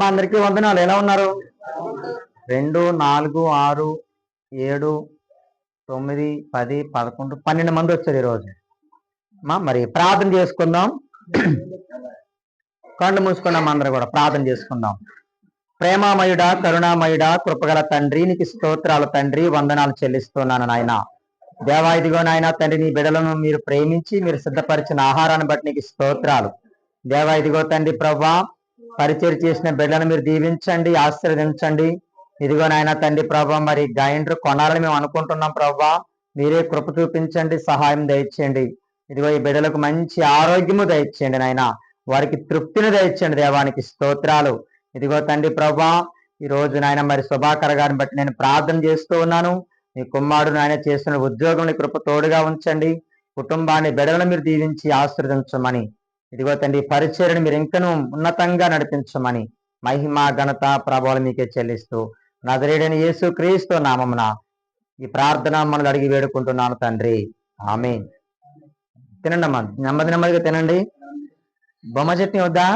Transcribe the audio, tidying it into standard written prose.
అమ్మ అందరికీ వందనాలు. ఎలా ఉన్నారు? 2, 4, 6, 7, 9, 10, 11, 12 మంది వచ్చారు ఈరోజు. మరి ప్రార్థన చేసుకుందాం. కళ్ళు మూసుకున్నాం, అందరూ కూడా ప్రార్థన చేసుకుందాం. ప్రేమామయుడా, కరుణామయుడా, కృపగల తండ్రి, నీకు స్తోత్రాలు తండ్రి, వందనాలు చెల్లిస్తున్నాను నాయన. దేవా, ఇదిగో నాయన తండ్రి, నీ బిడ్డలను మీరు ప్రేమించి మీరు సిద్ధపరిచిన ఆహారాన్ని బట్టి నీకు స్తోత్రాలు. దేవా, ఇదిగో తండ్రి ప్రభా, పరిచయం చేసిన బిడ్డలను మీరు దీవించండి, ఆశీర్వదించండి. ఇదిగో నాయన తండ్రి ప్రభా, మరి గ్రైండర్ కొనాలని మేము అనుకుంటున్నాం ప్రభా, మీరే కృప చూపించండి, సహాయం దయచేయండి. ఇదిగో ఈ బిడ్డలకు మంచి ఆరోగ్యము దయచేయండి నాయన, వారికి తృప్తిని దయచేయండి. దేవానికి స్తోత్రాలు. ఇదిగో తండ్రి ప్రభా, ఈ రోజు నాయన మరి శుభాకర్ గారిని బట్టి నేను ప్రార్థన చేస్తూ ఉన్నాను. మీ కుమారుడు నాయన చేస్తున్న ఉద్యోగంలో కృప తోడుగా ఉంచండి, కుటుంబాన్ని బిడ్డలను మీరు దీవించి ఆశీర్వదించమని, ఇదిగో తండ్రి పరిచర్యను మీరు ఇంకనూ ఉన్నతంగా నడిపించమని మహిమ ఘనత ప్రభావాలు మీకే చెల్లిస్తూ నజరేయుడైన యేసు క్రీస్తు నామమున ఈ ప్రార్థన మనం అడిగి వేడుకుంటున్నాను తండ్రి, ఆమేన్. తినండి అమ్మా, నెమ్మదిగా తినండి. బొమ్మ చట్నీ వద్దా?